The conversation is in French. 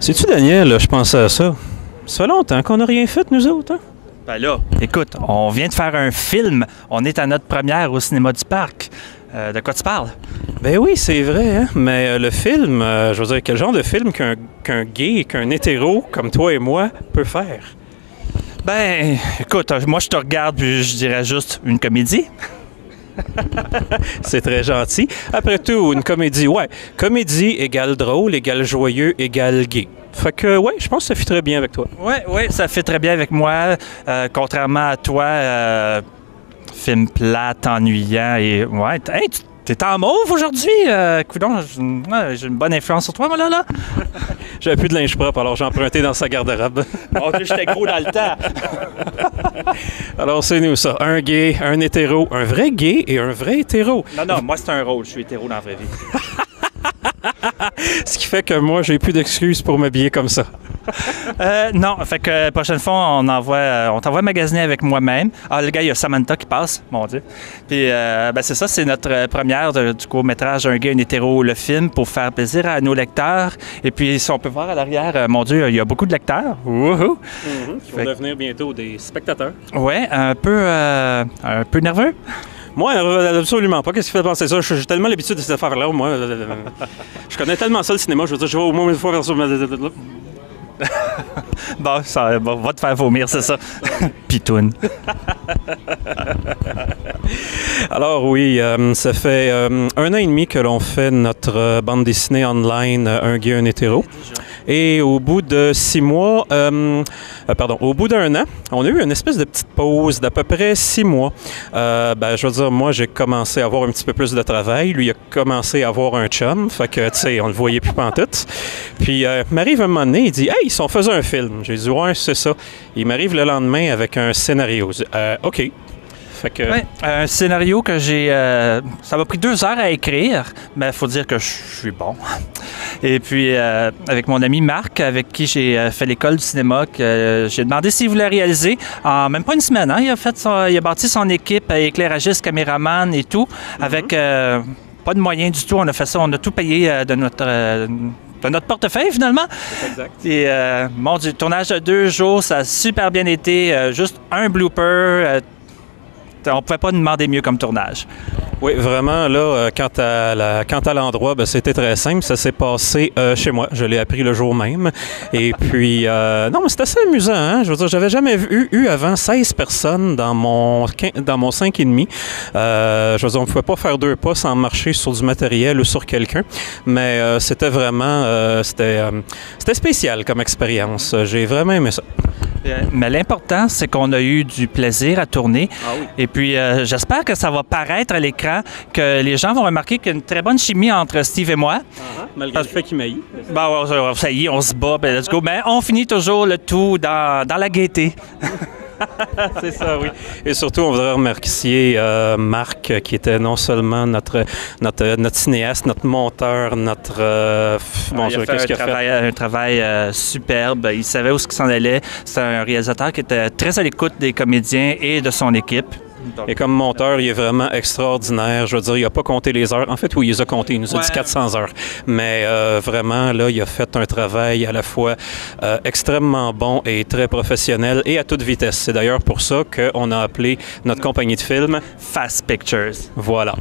Sais-tu, Daniel, je pensais à ça. Ça fait longtemps qu'on n'a rien fait, nous autres, hein? Ben là, écoute, on vient de faire un film. On est à notre première au cinéma du parc. De quoi tu parles? Ben oui, c'est vrai, hein? Mais le film, je veux dire, quel genre de film qu'un gay, qu'un hétéro comme toi et moi peut faire? Ben, écoute, moi je te regarde puis je dirais juste une comédie. C'est très gentil. Après tout, une comédie, ouais. Comédie égale drôle, égale joyeux, égale gay. Fait que, ouais, je pense que ça fit très bien avec toi. Oui, ça fait très bien avec moi. Contrairement à toi, film plate, ennuyant et... Ouais, hey, t'es en mauve aujourd'hui? Coudonc, j'ai une bonne influence sur toi, moi, là. J'avais plus de linge propre, alors j'ai emprunté dans sa garde-robe. Mon Dieu, j'étais gros dans le temps. Alors, c'est nous, ça. Un gay, un hétéro, un vrai gay et un vrai hétéro. Non, moi, c'est un rôle. Je suis hétéro dans la vraie vie. Ce qui fait que moi, j'ai plus d'excuses pour m'habiller comme ça. Non, fait que prochaine fois, on t'envoie magasiner avec moi-même. Ah, le gars, il y a Samantha qui passe, mon Dieu. Puis, ben c'est ça, c'est notre première du court-métrage Un gay, un hétéro, le film, pour faire plaisir à nos lecteurs. Et puis, si on peut voir à l'arrière, mon Dieu, il y a beaucoup de lecteurs. Wouhou! Qui vont devenir bientôt des spectateurs. Ouais, un peu nerveux. Moi, absolument pas. Qu'est-ce qui fait penser ça? J'ai tellement l'habitude de cette affaire-là. Moi, je connais tellement ça, le cinéma. Je veux dire, je vais au moins une fois vers ça. Bon, ça va te faire vomir, c'est ça. Pitoune. Alors oui, ça fait 1 an et demi que l'on fait notre bande dessinée online Un gay, un hétéro. Et au bout de 6 mois, au bout d'1 an, on a eu une espèce de petite pause d'à peu près 6 mois. Je veux dire, moi, j'ai commencé à avoir un petit peu plus de travail. Lui, il a commencé à avoir un chum. Fait que, tu sais, on le voyait plus pantoute. Puis, il m'arrive un moment donné, il dit « Hey, si on faisait un film. » J'ai dit « Ouais, c'est ça. » Il m'arrive le lendemain avec un scénario. Je dis « OK. » Fait que... Ouais, un scénario que ça m'a pris 2 heures à écrire, mais il faut dire que je suis bon. Et puis, avec mon ami Marc, avec qui j'ai fait l'école du cinéma, j'ai demandé s'il voulait réaliser en même pas une semaine. Hein, il a bâti son équipe, éclairagiste, caméraman et tout, avec pas de moyens du tout. On a fait ça, on a tout payé de notre portefeuille, finalement. Exact. Et mon Dieu, tournage de 2 jours, ça a super bien été. Juste un blooper. On pouvait pas demander mieux comme tournage. Oui, vraiment, là, quant à l'endroit, c'était très simple. Ça s'est passé chez moi. Je l'ai appris le jour même. Et puis, non, mais c'est assez amusant, hein? Je veux dire, j'avais jamais eu avant 16 personnes dans mon 5,5. Je veux dire, on ne pouvait pas faire 2 pas sans marcher sur du matériel ou sur quelqu'un. Mais c'était vraiment, c'était spécial comme expérience. J'ai vraiment aimé ça. Mais l'important, c'est qu'on a eu du plaisir à tourner. Ah oui. Et puis, j'espère que ça va paraître à l'écran, que les gens vont remarquer qu'il y a une très bonne chimie entre Steve et moi. Malgré le fait qu'il m'aille. Ça y est, on se bat, let's go. Mais on finit toujours le tout dans la gaieté. C'est ça, oui. Et surtout, on voudrait remercier Marc, qui était non seulement notre cinéaste, notre monteur, notre... Il a fait un travail superbe. Il savait où ce qu'il s'en allait. C'est un réalisateur qui était très à l'écoute des comédiens et de son équipe. Et comme monteur, il est vraiment extraordinaire. Je veux dire, il n'a pas compté les heures. En fait, oui, il les a comptées. Il nous a dit 400 heures. Mais vraiment, là, il a fait un travail à la fois extrêmement bon et très professionnel et à toute vitesse. C'est d'ailleurs pour ça qu'on a appelé notre compagnie de film Fast Pictures. Voilà.